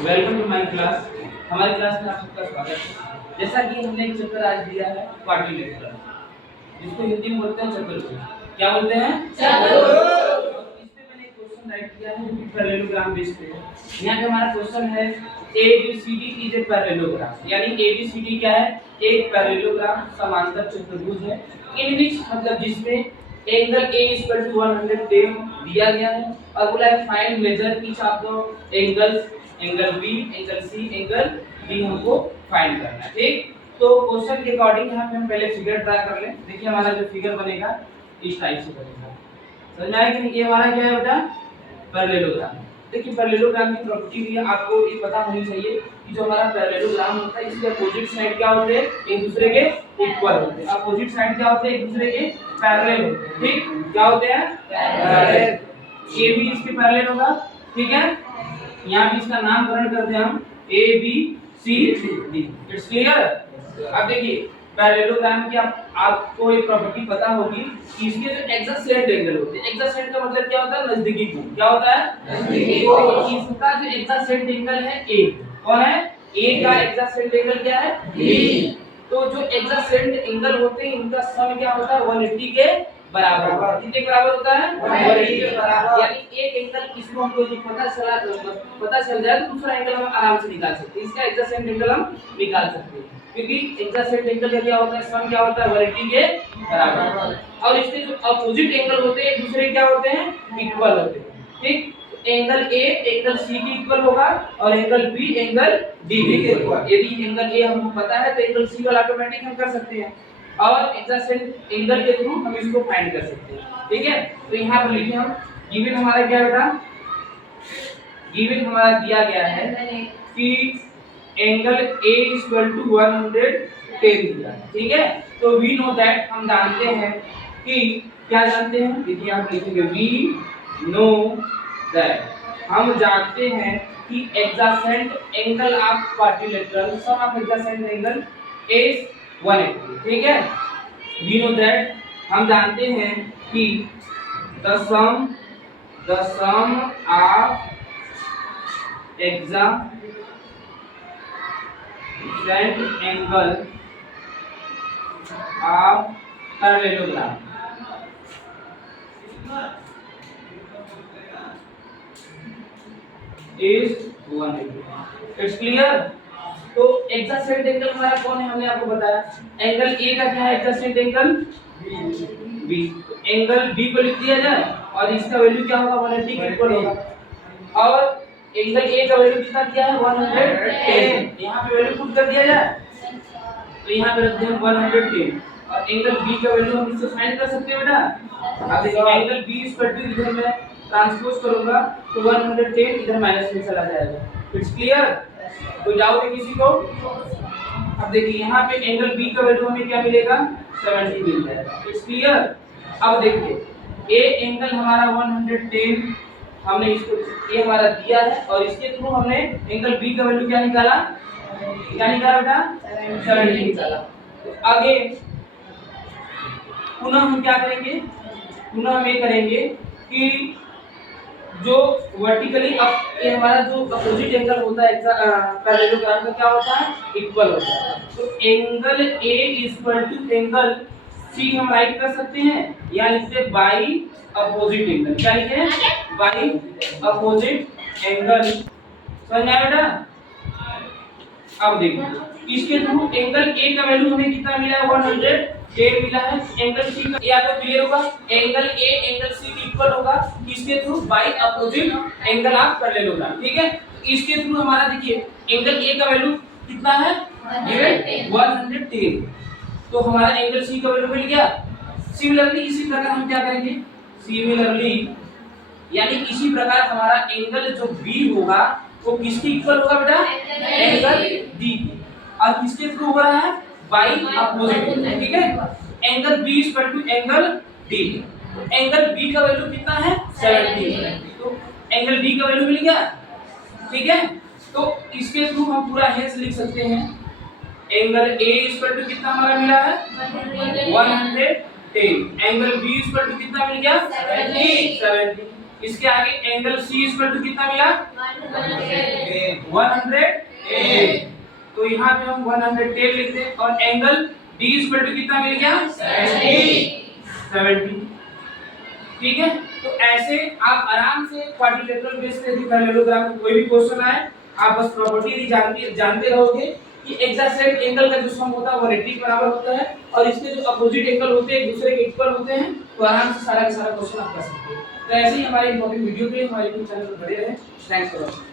Welcome to my class. हमारी class में आप सबका स्वागत है। जैसा कि हमने एक चैप्टर आज दिया है क्वाड्रिलेटरल, जिसको हिंदी में बोलते हैं चतुर्भुज। क्या बोलते हैं? चतुर्भुज। इसमें मैंने एक क्वेश्चन राइट किया है जो कि पैरेललोग्राम बेस्ड पे है। यहाँ पे हमारा क्वेश्चन है ABCD इज ए पैरेललोग्राम, यानी ABCD क्या है? एक पैरेललोग्राम समांतर चतुर्भुज है। इन विच मतलब जिसमें एंगल A इक्वल टू 110 दिया गया है और बोला है find measure each of the angles, angle B, angle C, angle D हमको फाइंड करना है। ठीक, तो क्वेश्चन के अकॉर्डिंग यहाँ पे हम पहले फिगर ड्रा कर लें। देखिए हमारा जो फिगर बनेगा इस टाइप से बनेगा। समझ में आया कि नहीं? ये हमारा क्या है बेटा? पैरेललोग्राम। देखिए पैरेललोग्राम की प्रॉपर्टी भी आपको ये पता होनी चाहिए कि जो हमारा पैरेललोग्राम होता है इसके अपोजिट साइड क्या होते हैं? एक दूसरे के इक्वल होते हैं। अपोजिट साइड क्या होते हैं? एक दूसरे के पैरेलल होते हैं। ठीक, क्या होते हैं? पैरेलल। ये भी इसके पैरेलल होगा। ठीक है, यहाँ भी इसका नामकरण करते हैं हम ABCD। It's clear? अब देखिए पैरेललोग्राम की आपको एक प्रॉपर्टी पता होगी कि इसके जो एक्सैक्ट एंगल होते हैं, एक्सैक्ट का मतलब क्या होता है? नजदीकी कोण। क्या होता है? नजदीकी कोण। इसका जो एक्सैक्ट एंगल है A, कौन है? A का एक्सैक्ट एंगल क्या है? B। तो जो एक्सैक्ट एंगल होते हैं इनका सम क्या होता है? 180 के बराबर होता है। कितने बराबर होता है? 180 के बराबर। यानी एक एंगल किसको हमको जो पता चल जाए तो दूसरा एंगल हम आराम से निकाल सकते हैं। इसका एक्सैक्ट एंगल हम निकाल सकते हैं क्योंकि एक्सैक्ट एंगल का क्या होता है? सम क्या होता है? 180 के बराबर। और इसके जो अपोजिट एंगल होते हैं एक दूसरे क्या होते हैं? इक्वल होते हैं। ठीक, एंगल A एंगल C के इक्वल होगा और एंगल B एंगल D के इक्वल। यदि एंगल A हमको पता है तो एंगल C वाला ऑटोमेटिक हम कर सकते हैं और एक्सैक्ट एंगल के थ्रू हम इसको फाइंड कर सकते हैं। ठीक है, तो यहाँ पर लिखिए हम गिवन हमारा क्या बेटा? गिवन हमारा दिया गया है कि एंगल A इक्वल टू 110 दिया है। ठीक है, तो वी नो दैट हम जानते हैं कि क्या जानते हैं? देखिए आप लिखेंगे वी नो दैट हम जानते हैं कि adjacent angle of quadrilateral sum of adjacent angle is 180। ठीक है, वी नो दैट हम जानते हैं कि the sum of adjacent angle of parallelogram is 180। It's clear? तो एडजेसेंट एंगल हमारा कौन है? हमने आपको बताया एंगल A का क्या है? Adjacent angle B। Angle B को लिख दिया जाए और इसका वैल्यू क्या होगा? 180 के इक्वल होगा। और एंगल A का वैल्यू कितना दिया है? 110। यहाँ पे वैल्यू पुट कर दिया जाए तो यहाँ पे रखते हैं 110 और एंगल B का वैल्यू हम इससे फाइंड कर सकते हैं बेटा। अब देखिए एंगल B इक्वल टू इधर मैं ट्रांसपोज करूंगा तो 110 इधर माइनस में चला जाएगा। It's clear? तो डाउट है किसी को? अब देखिए यहाँ पे एंगल B का वैल्यू हमें क्या मिलेगा? 70 मिल जाएगा। It's clear? अब देखिए A एंगल हमारा 110 हमने इसको ये हमारा दिया है और इसके थ्रू हमने एंगल B का वैल्यू क्या निकाला? क्या निकाला बेटा? 70 निकाला। तो आगे पुनः हम क्या करेंगे? पुनः हम ये करेंगे कि जो वर्टिकली ये हमारा जो अपोजिट एंगल होता है पैरेललोग्राम का क्या होता है? इक्वल होता है। तो angle A equal to angle C हम राइट कर सकते हैं या लिखते बाई अपोजिट एंगल। क्या लिखे? By opposite angle. समझ में आया बेटा? अब देखिए इसके थ्रू एंगल A का वैल्यू हमें कितना मिला है? 110 मिला है। एंगल C का या तो क्लियर होगा एंगल A एंगल C के इक्वल होगा इसके through by opposite angle of parallelogram. ठीक है, तो इसके थ्रू हमारा देखिए एंगल A का वैल्यू कितना है? 110। तो हमारा एंगल C का वैल्यू मिल गया। सिमिलरली इसी प्रकार हम क्या करेंगे? सिमिलरली यानी इसी प्रकार हमारा एंगल जो B होगा वो किसके इक्वल होगा बेटा? एंगल D और किसके थ्रू हो रहा है? By opposite. ठीक है, angle B equal to angle D। Angle B का वैल्यू कितना है? 70। तो एंगल D का वैल्यू मिल गया। ठीक है, तो इसके थ्रू हम पूरा हेंस लिख सकते हैं एंगल A इक्वल टू कितना हमारा मिला है? 110। एंगल B इक्वल टू कितना मिल गया? 70। इसके आगे एंगल C इक्वल टू कितना मिला? 110। तो यहाँ पे हम 110 लिखते हैं और एंगल D इक्वल टू कितना मिल गया 70। ठीक है, तो ऐसे आप आराम से क्वाड्रिलेटरल बेस पे यदि पैरेललोग्राम में कोई भी क्वेश्चन आए, आप बस प्रॉपर्टी यदि जानते रहोगे कि एक्सैक्ट एंगल का जो सम होता है वो 180 के बराबर होता है और इसके जो अपोजिट एंगल होते हैं एक दूसरे के इक्वल होते हैं, तो आराम से सारा का सारा क्वेश्चन आप कर सकते हैं। तो ऐसे ही हमारे इंपॉर्टेंट वीडियो के हमारे YouTube चैनल पर बने रहें। Thanks for watching.